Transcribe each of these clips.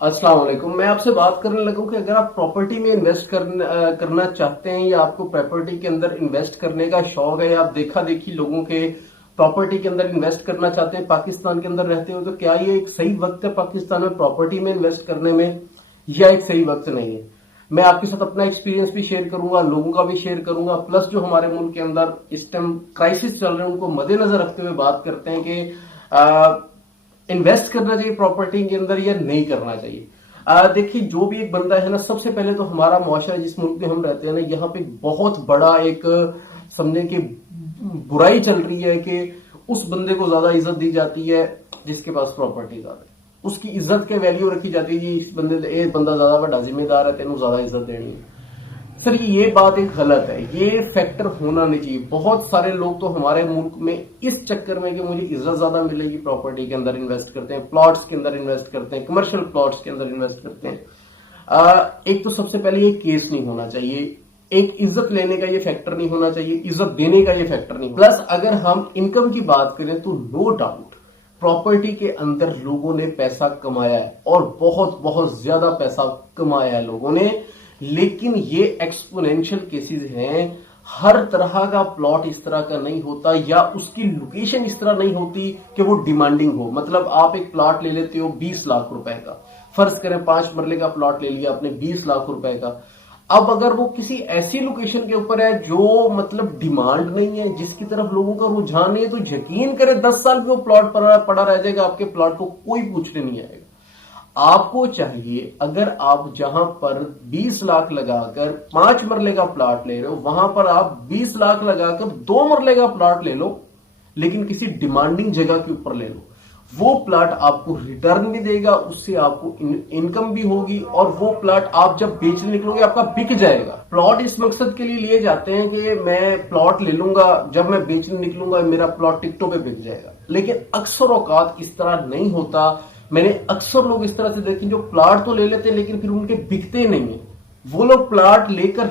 अस्सलाम वालेकुम। मैं आपसे बात करने लगा हूं कि अगर आप प्रॉपर्टी में इन्वेस्ट करना चाहते हैं या आपको प्रॉपर्टी के अंदर इन्वेस्ट करने का शौक है या आप देखा देखी लोगों के प्रॉपर्टी के अंदर इन्वेस्ट करना चाहते हैं पाकिस्तान के अंदर रहते हो, तो क्या ये एक सही वक्त है पाकिस्तान में प्रॉपर्टी में इन्वेस्ट करने में या एक सही वक्त नहीं है। मैं आपके साथ अपना एक्सपीरियंस भी शेयर करूंगा, लोगों का भी शेयर करूंगा, प्लस जो हमारे मुल्क के अंदर इस टाइम क्राइसिस चल रहे हैं उनको मद्देनजर रखते हुए बात करते हैं कि इन्वेस्ट करना चाहिए प्रॉपर्टी के अंदर या नहीं करना चाहिए। देखिए, जो भी एक बंदा है ना, सबसे पहले तो हमारा मुआशरा जिस मुल्क में हम रहते हैं ना, यहाँ पे बहुत बड़ा एक समझे कि बुराई चल रही है कि उस बंदे को ज्यादा इज्जत दी जाती है जिसके पास प्रॉपर्टी ज्यादा है। उसकी इज्जत के वैल्यू रखी जाती है जी, इस बंदे ये बंदा ज्यादा बड़ा जिम्मेदार है, तेन ज्यादा इज्जत देनी है। सर ये बात एक गलत है, ये फैक्टर होना नहीं चाहिए। बहुत सारे लोग तो हमारे मुल्क में इस चक्कर में कि मुझे इज्जत ज्यादा मिलेगी प्रॉपर्टी के अंदर इन्वेस्ट करते हैं, प्लॉट्स के अंदर इन्वेस्ट करते हैं, कमर्शियल प्लॉट्स के अंदर इन्वेस्ट करते हैं। एक तो सबसे पहले ये केस नहीं होना चाहिए, एक इज्जत लेने का ये फैक्टर नहीं होना चाहिए, इज्जत देने का ये फैक्टर नहीं। प्लस अगर हम इनकम की बात करें तो नो डाउट प्रॉपर्टी के अंदर लोगों ने पैसा कमाया है और बहुत बहुत ज्यादा पैसा कमाया है लोगों ने, लेकिन ये एक्सपोनेंशियल केसेस हैं। हर तरह का प्लॉट इस तरह का नहीं होता या उसकी लोकेशन इस तरह नहीं होती कि वो डिमांडिंग हो। मतलब आप एक प्लॉट ले लेते हो 20 लाख रुपए का, फर्ज करें 5 मरले का प्लॉट ले लिया आपने 20 लाख रुपए का। अब अगर वो किसी ऐसी लोकेशन के ऊपर है जो मतलब डिमांड नहीं है, जिसकी तरफ लोगों का रुझान नहीं है, तो यकीन करें 10 साल भी वो प्लॉट पड़ा रह जाएगा, आपके प्लॉट को कोई पूछने नहीं आएगा। आपको चाहिए, अगर आप जहां पर 20 लाख लगाकर 5 मरले का प्लॉट ले रहे हो, वहां पर आप 20 लाख लगाकर 2 मरले का प्लॉट ले लो, लेकिन किसी डिमांडिंग जगह के ऊपर ले लो। वो प्लॉट आपको रिटर्न भी देगा, उससे आपको इनकम भी होगी, और वो प्लॉट आप जब बेचने निकलोगे आपका बिक जाएगा। प्लॉट इस मकसद के लिए लिए जाते हैं कि मैं प्लॉट ले लूंगा, जब मैं बेचने निकलूंगा मेरा प्लॉट टिकटों पे बिक जाएगा, लेकिन अक्सर औकात इस तरह नहीं होता। मैंने अक्सर लोग इस तरह से देखे जो प्लॉट तो ले लेते हैं लेकिन फिर उनके बिकते नहीं है। वो लोग प्लॉट लेकर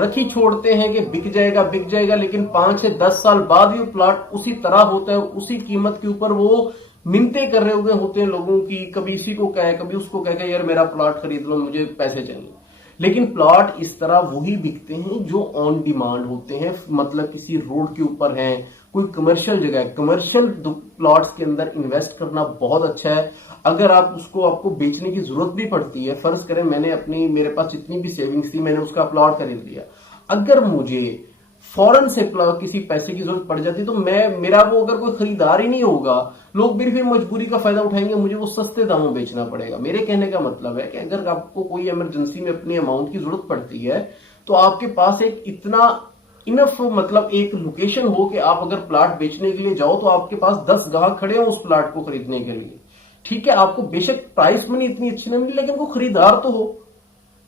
रख ही छोड़ते हैं कि बिक जाएगा, लेकिन 5 से 10 साल बाद भी वो प्लॉट उसी तरह होता है, उसी कीमत के ऊपर वो मिन्नते कर रहे हुए होते हैं लोगों की, कभी इसी को कहे कभी उसको कहे यार मेरा प्लॉट खरीद लो, मुझे पैसे चाहिए। लेकिन प्लॉट इस तरह वही बिकते हैं जो ऑन डिमांड होते हैं, मतलब किसी रोड के ऊपर है, कोई कमर्शियल जगह है। कमर्शियल प्लॉट्स के अंदर इन्वेस्ट करना बहुत अच्छा है। अगर आप उसको आपको बेचने की जरूरत भी पड़ती है, फर्ज करें मेरे पास जितनी भी सेविंग्स थी मैंने उसका प्लॉट खरीद लिया, अगर मुझे फौरन से किसी पैसे की जरूरत पड़ जाती तो मेरा वो अगर कोई खरीदार ही नहीं होगा, लोग फिर मजबूरी का फायदा उठाएंगे, मुझे वो सस्ते दामों बेचना पड़ेगा। मेरे कहने का मतलब है कि अगर आपको कोई इमरजेंसी में अपनी अमाउंट की जरूरत पड़ती है तो आपके पास एक इतना इनफ मतलब एक लोकेशन हो कि आप अगर प्लॉट बेचने के लिए जाओ तो आपके पास 10 ग्राहक खड़े हो उस प्लॉट को खरीदने के लिए। ठीक है, आपको बेशक प्राइस मनी इतनी अच्छी नहीं मिली, लेकिन वो खरीदार तो हो,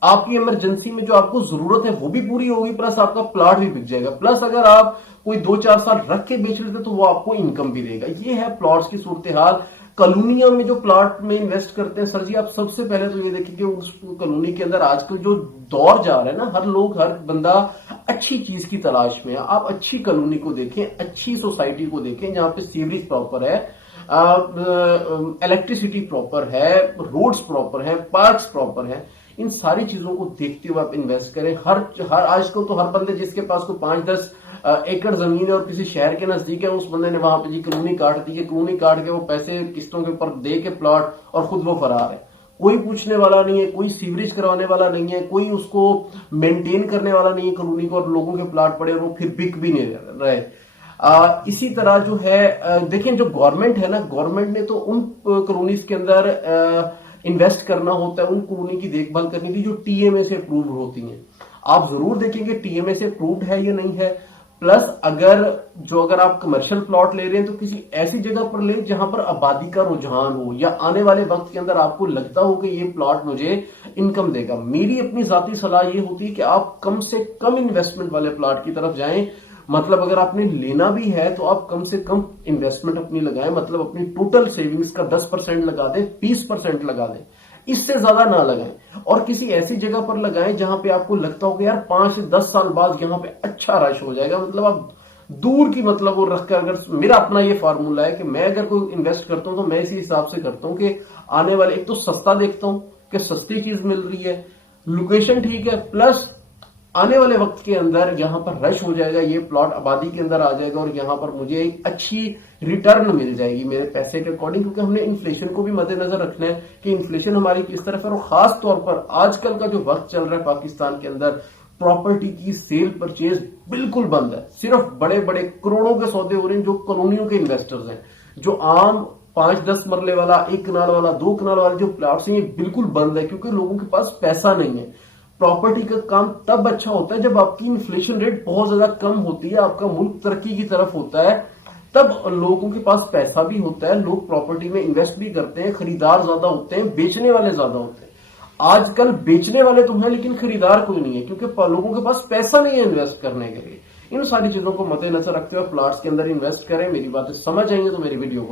आपकी इमरजेंसी में जो आपको जरूरत है वो भी पूरी होगी, प्लस आपका प्लॉट भी बिक जाएगा। प्लस अगर आप कोई 2-4 साल रख के बेच लेते तो वो आपको इनकम भी देगा। ये है प्लॉट्स की सूरत हाल। कॉलोनियों में जो प्लॉट में इन्वेस्ट करते हैं सर जी, आप सबसे पहले तो ये देखिए कि उस कॉलोनी के अंदर आजकल जो दौर जा रहा है ना, हर बंदा अच्छी चीज की तलाश में है। आप अच्छी कॉलोनी को देखें, अच्छी सोसाइटी को देखें जहां पे सीवरेज प्रॉपर है, इलेक्ट्रिसिटी प्रॉपर है, रोड्स प्रॉपर है, पार्क्स प्रॉपर है। इन सारी चीजों को देखते हुए आप इन्वेस्ट करें। हर आजकल तो हर बंदे जिसके पास को 5-10 एकड़ जमीन है और किसी शहर के नजदीक है, उस बंदे ने वहां पे जी कॉलोनी काट दी है, कॉलोनी काट के वो पैसे किस्तों के ऊपर दे के प्लॉट और खुद वो फरार है। कोई पूछने वाला नहीं है, कोई सीवरेज करवाने वाला नहीं है, कोई उसको मेंटेन करने वाला नहीं है कॉलोनी को, और लोगों के प्लॉट पड़े और वो फिर बिक भी नहीं रहे। इसी तरह जो है देखें, जो गवर्नमेंट है ना, गवर्नमेंट ने तो उन कॉलोनीज के अंदर इन्वेस्ट करना होता है, उन कॉलोनी की देखभाल करनी थी जो टीएमए से अप्रूव होती हैं। आप जरूर देखेंगे टीएमए से अप्रूव्ड है या नहीं है। प्लस अगर आप कमर्शियल प्लॉट ले रहे हैं तो किसी ऐसी जगह पर ले जहां पर आबादी का रुझान हो, या आने वाले वक्त के अंदर आपको लगता हो कि ये प्लॉट मुझे इनकम देगा। मेरी अपनी जाती सलाह ये होती है कि आप कम से कम इन्वेस्टमेंट वाले प्लॉट की तरफ जाएं। मतलब अगर आपने लेना भी है तो आप कम से कम इन्वेस्टमेंट अपनी लगाएं, मतलब अपनी टोटल सेविंग्स का 10% लगा दें, 20% लगा दें, इससे ज्यादा ना लगाएं। और किसी ऐसी जगह पर लगाएं जहां पे आपको लगता हो कि यार 5 से 10 साल बाद यहां पे अच्छा रश हो जाएगा। मतलब आप दूर की मतलब वो रखकर, अगर मेरा अपना ये फार्मूला है कि मैं अगर कोई इन्वेस्ट करता हूं तो मैं इसी हिसाब से करता हूं कि आने वाले, एक तो सस्ता देखता हूं कि सस्ती चीज मिल रही है, लोकेशन ठीक है, प्लस आने वाले वक्त के अंदर यहां पर रश हो जाएगा, ये प्लॉट आबादी के अंदर आ जाएगा और यहां पर मुझे एक अच्छी रिटर्न मिल जाएगी मेरे पैसे के अकॉर्डिंग, क्योंकि हमने इन्फ्लेशन को भी मद्देनजर रखना है कि इन्फ्लेशन हमारी किस तरफ है। और खास तौर पर आजकल का जो वक्त चल रहा है पाकिस्तान के अंदर, प्रॉपर्टी की सेल परचेज बिल्कुल बंद है, सिर्फ बड़े बड़े करोड़ों के सौदे हो रहे हैं जो कॉलोनियों के इन्वेस्टर्स हैं। जो आम 5-10 मरले वाला, 1 कनाल वाला, 2 कनाल वाले जो प्लॉट्स हैं, ये बिल्कुल बंद है, क्योंकि लोगों के पास पैसा नहीं है। प्रॉपर्टी का काम तब अच्छा होता है जब आपकी इन्फ्लेशन रेट बहुत ज्यादा कम होती है, आपका मुल्क तरक्की की तरफ होता है, तब लोगों के पास पैसा भी होता है, लोग प्रॉपर्टी में इन्वेस्ट भी करते हैं, खरीदार ज्यादा होते हैं, बेचने वाले ज्यादा होते हैं। आजकल बेचने वाले तो हैं लेकिन खरीदार कोई नहीं है, क्योंकि लोगों के पास पैसा नहीं है इन्वेस्ट करने के लिए। इन सारी चीजों को मद्देनजर रखते हुए प्लॉट्स के अंदर इन्वेस्ट करें। मेरी बातें समझ आएंगे तो मेरी वीडियो को